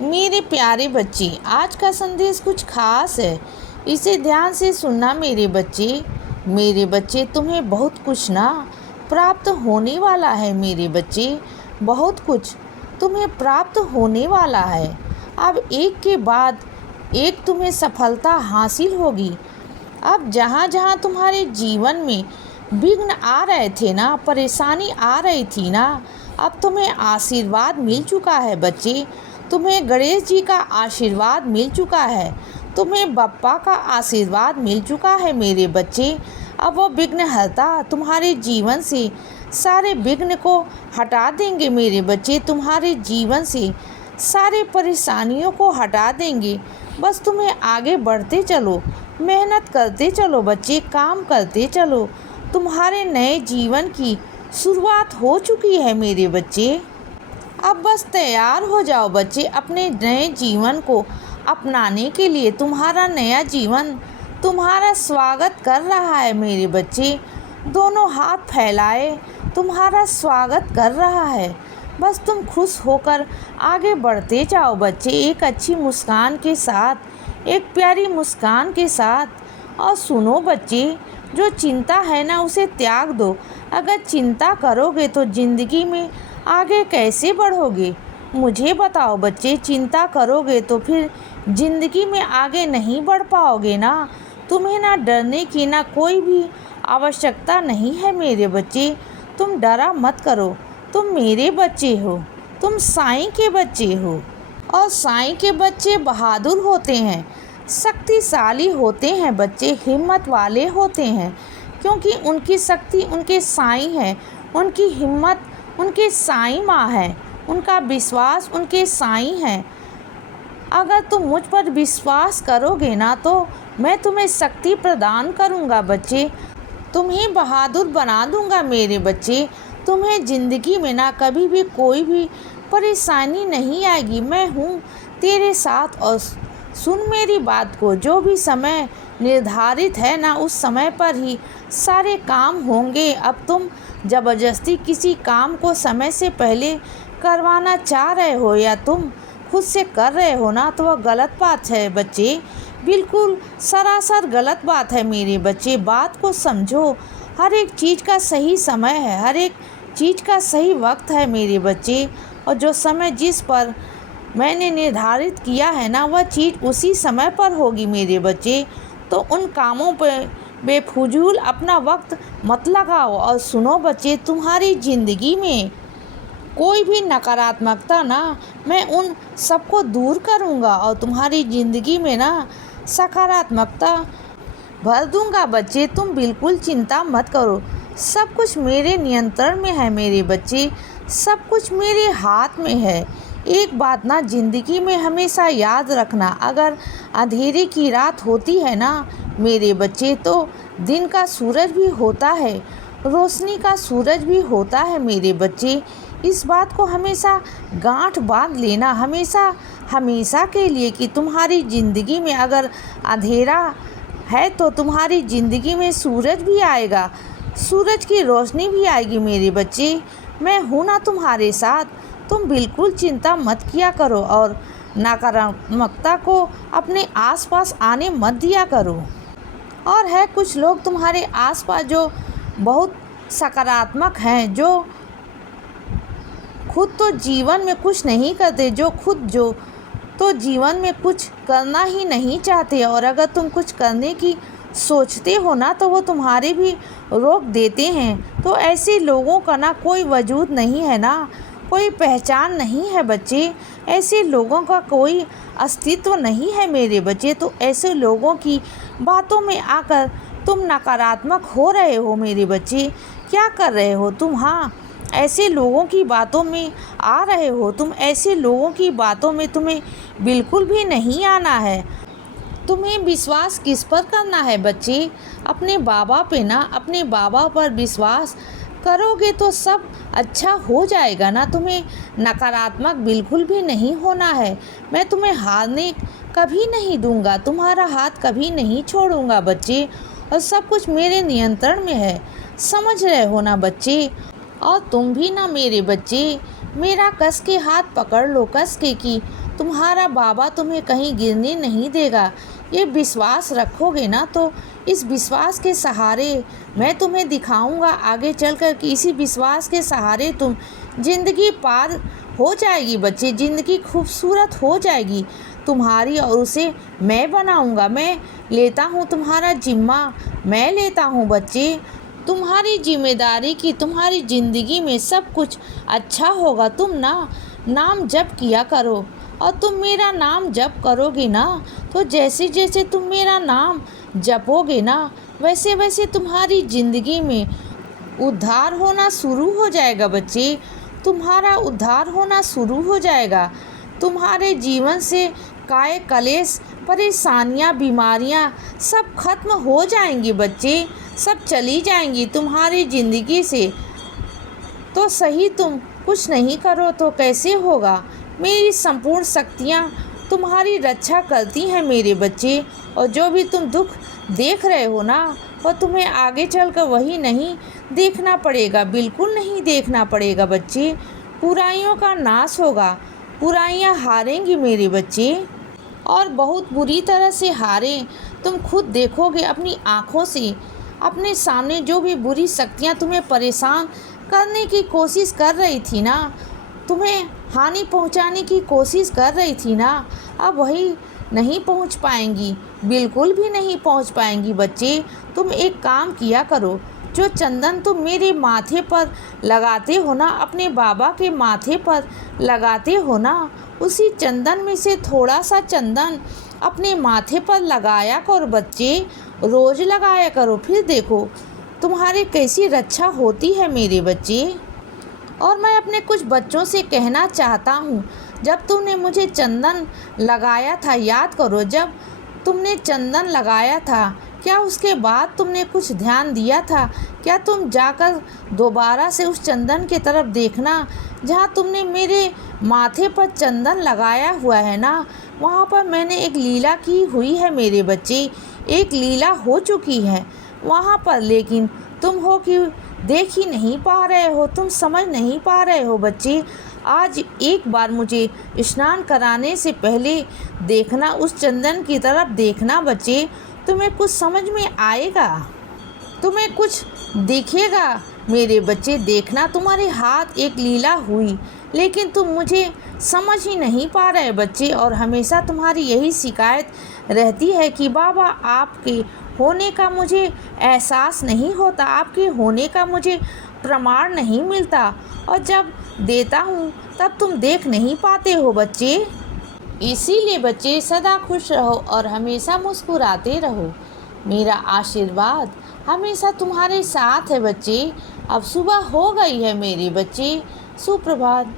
मेरे प्यारे बच्चे, आज का संदेश कुछ खास है। इसे ध्यान से सुनना मेरे बच्चे। मेरे बच्चे, तुम्हें बहुत कुछ ना प्राप्त होने वाला है। मेरे बच्चे, बहुत कुछ तुम्हें प्राप्त होने वाला है। अब एक के बाद एक तुम्हें सफलता हासिल होगी। अब जहाँ जहाँ तुम्हारे जीवन में विघ्न आ रहे थे ना, परेशानी आ रही थी ना, अब तुम्हें आशीर्वाद मिल चुका है बच्चे। तुम्हें गणेश जी का आशीर्वाद मिल चुका है। तुम्हें बप्पा का आशीर्वाद मिल चुका है मेरे बच्चे। अब वो विघ्नहर्ता तुम्हारे जीवन से सारे विघ्न को हटा देंगे मेरे बच्चे। तुम्हारे जीवन से सारे परेशानियों को हटा देंगे। बस तुम्हें आगे बढ़ते चलो, मेहनत करते चलो बच्चे, काम करते चलो। तुम्हारे नए जीवन की शुरुआत हो चुकी है मेरे बच्चे। अब बस तैयार हो जाओ बच्चे अपने नए जीवन को अपनाने के लिए। तुम्हारा नया जीवन तुम्हारा स्वागत कर रहा है मेरे बच्चे। दोनों हाथ फैलाए तुम्हारा स्वागत कर रहा है। बस तुम खुश होकर आगे बढ़ते जाओ बच्चे, एक अच्छी मुस्कान के साथ, एक प्यारी मुस्कान के साथ। और सुनो बच्चे, जो चिंता है ना उसे त्याग दो। अगर चिंता करोगे तो ज़िंदगी में आगे कैसे बढ़ोगे? मुझे बताओ बच्चे, चिंता करोगे तो फिर ज़िंदगी में आगे नहीं बढ़ पाओगे ना। तुम्हें ना डरने की ना कोई भी आवश्यकता नहीं है मेरे बच्चे। तुम डरा मत करो, तुम मेरे बच्चे हो, तुम साईं के बच्चे हो। और साईं के बच्चे बहादुर होते हैं, शक्तिशाली होते हैं बच्चे, हिम्मत वाले होते हैं। क्योंकि उनकी शक्ति उनके साईं है, उनकी हिम्मत उनके साईं माँ है, उनका विश्वास उनके साईं है। अगर तुम मुझ पर विश्वास करोगे ना तो मैं तुम्हें शक्ति प्रदान करूँगा बच्चे। तुम्हें बहादुर बना दूँगा मेरे बच्चे। तुम्हें ज़िंदगी में ना कभी भी कोई भी परेशानी नहीं आएगी। मैं हूँ तेरे साथ। और सुन मेरी बात को, जो भी समय निर्धारित है ना उस समय पर ही सारे काम होंगे। अब तुम ज़बरदस्ती किसी काम को समय से पहले करवाना चाह रहे हो या तुम खुद से कर रहे हो ना, तो वह गलत बात है बच्चे, बिल्कुल सरासर गलत बात है मेरे बच्चे। बात को समझो, हर एक चीज़ का सही समय है, हर एक चीज़ का सही वक्त है मेरे बच्चे। और जो समय जिस पर मैंने निर्धारित किया है ना, वह चीज़ उसी समय पर होगी मेरे बच्चे। तो उन कामों पर बेफजूल अपना वक्त मत लगाओ। और सुनो बच्चे, तुम्हारी ज़िंदगी में कोई भी नकारात्मकता ना, मैं उन सबको दूर करूँगा और तुम्हारी ज़िंदगी में ना सकारात्मकता भर दूँगा बच्चे। तुम बिल्कुल चिंता मत करो, सब कुछ मेरे नियंत्रण में है मेरे बच्चे, सब कुछ मेरे हाथ में है। एक बात ना ज़िंदगी में हमेशा याद रखना, अगर अंधेरे की रात होती है ना मेरे बच्चे, तो दिन का सूरज भी होता है, रोशनी का सूरज भी होता है मेरे बच्चे। इस बात को हमेशा गांठ बांध लेना, हमेशा हमेशा के लिए, कि तुम्हारी ज़िंदगी में अगर अंधेरा है तो तुम्हारी ज़िंदगी में सूरज भी आएगा, सूरज की रोशनी भी आएगी मेरे बच्चे। मैं हूँ ना तुम्हारे साथ। तुम बिल्कुल चिंता मत किया करो और नकारात्मकता को अपने आसपास आने मत दिया करो। और है कुछ लोग तुम्हारे आसपास जो बहुत सकारात्मक हैं, जो खुद तो जीवन में कुछ नहीं करते, जो तो जीवन में कुछ करना ही नहीं चाहते। और अगर तुम कुछ करने की सोचते हो ना तो वो तुम्हारे भी रोक देते हैं। तो ऐसे लोगों का ना कोई वजूद नहीं है ना, कोई पहचान नहीं है बच्चे, ऐसे लोगों का कोई अस्तित्व नहीं है मेरे बच्चे। तो ऐसे लोगों की बातों में आकर तुम नकारात्मक हो रहे हो मेरे बच्चे। क्या कर रहे हो तुम? हाँ, ऐसे लोगों की बातों में आ रहे हो तुम। ऐसे लोगों की बातों में तुम्हें बिल्कुल भी नहीं आना है। तुम्हें विश्वास किस पर करना है बच्चे? अपने बाबा पे ना, अपने बाबा पर विश्वास करोगे तो सब अच्छा हो जाएगा ना। तुम्हें नकारात्मक बिल्कुल भी नहीं होना है। मैं तुम्हें हारने कभी नहीं दूंगा, तुम्हारा हाथ कभी नहीं छोड़ूंगा बच्चे। और सब कुछ मेरे नियंत्रण में है, समझ रहे हो ना बच्चे? और तुम भी ना मेरे बच्चे, मेरा कस के हाथ पकड़ लो, कस के, कि तुम्हारा बाबा तुम्हें कहीं गिरने नहीं देगा। ये विश्वास रखोगे ना, तो इस विश्वास के सहारे मैं तुम्हें दिखाऊंगा आगे चलकर कि इसी विश्वास के सहारे तुम ज़िंदगी पार हो जाएगी बच्चे, ज़िंदगी खूबसूरत हो जाएगी तुम्हारी, और उसे मैं बनाऊंगा। मैं लेता हूँ तुम्हारा जिम्मा, मैं लेता हूँ बच्चे तुम्हारी जिम्मेदारी की। तुम्हारी ज़िंदगी में सब कुछ अच्छा होगा। तुम ना नाम जप किया करो, और तुम मेरा नाम जप करोगे ना, तो जैसे जैसे तुम मेरा नाम जपोगे ना, वैसे वैसे तुम्हारी ज़िंदगी में उद्धार होना शुरू हो जाएगा बच्चे। तुम्हारा उद्धार होना शुरू हो जाएगा। तुम्हारे जीवन से काय कलेश, परेशानियां, बीमारियां सब खत्म हो जाएंगी बच्चे, सब चली जाएंगी तुम्हारी ज़िंदगी से। तो सही तुम कुछ नहीं करो तो कैसे होगा। मेरी संपूर्ण शक्तियाँ तुम्हारी रक्षा करती हैं मेरे बच्चे, और जो भी तुम दुख देख रहे हो ना, वह तुम्हें आगे चलकर वही नहीं देखना पड़ेगा, बिल्कुल नहीं देखना पड़ेगा बच्चे। बुराइयों का नाश होगा, बुराइयाँ हारेंगी मेरे बच्चे, और बहुत बुरी तरह से हारें। तुम खुद देखोगे अपनी आँखों से, अपने सामने जो भी बुरी शक्तियाँ तुम्हें परेशान करने की कोशिश कर रही थी ना, तुम्हें हानि पहुंचाने की कोशिश कर रही थी ना, अब वही नहीं पहुंच पाएंगी, बिल्कुल भी नहीं पहुंच पाएंगी बच्चे। तुम एक काम किया करो, जो चंदन तुम मेरे माथे पर लगाते हो ना, अपने बाबा के माथे पर लगाते हो ना, उसी चंदन में से थोड़ा सा चंदन अपने माथे पर लगाया करो बच्चे, रोज़ लगाया करो। फिर देखो तुम्हारी कैसी रक्षा होती है मेरे बच्चे। और मैं अपने कुछ बच्चों से कहना चाहता हूँ, जब तुमने मुझे चंदन लगाया था, याद करो जब तुमने चंदन लगाया था, क्या उसके बाद तुमने कुछ ध्यान दिया था? क्या तुम जाकर दोबारा से उस चंदन की तरफ देखना जहाँ तुमने मेरे माथे पर चंदन लगाया हुआ है ना, वहाँ पर मैंने एक लीला की हुई है मेरे बच्चे, एक लीला हो चुकी है वहाँ पर, लेकिन तुम हो कि देख ही नहीं पा रहे हो, तुम समझ नहीं पा रहे हो बच्चे। आज एक बार मुझे स्नान कराने से पहले देखना, उस चंदन की तरफ देखना बच्चे, तुम्हें कुछ समझ में आएगा, तुम्हें कुछ दिखेगा मेरे बच्चे। देखना तुम्हारे हाथ एक लीला हुई, लेकिन तुम मुझे समझ ही नहीं पा रहे बच्चे, और हमेशा तुम्हारी यही शिकायत रहती है कि बाबा आपके होने का मुझे एहसास नहीं होता, आपके होने का मुझे प्रमाण नहीं मिलता, और जब देता हूँ तब तुम देख नहीं पाते हो बच्चे। इसीलिए बच्चे सदा खुश रहो और हमेशा मुस्कुराते रहो। मेरा आशीर्वाद हमेशा तुम्हारे साथ है बच्चे। अब सुबह हो गई है मेरे बच्चे, सुप्रभात।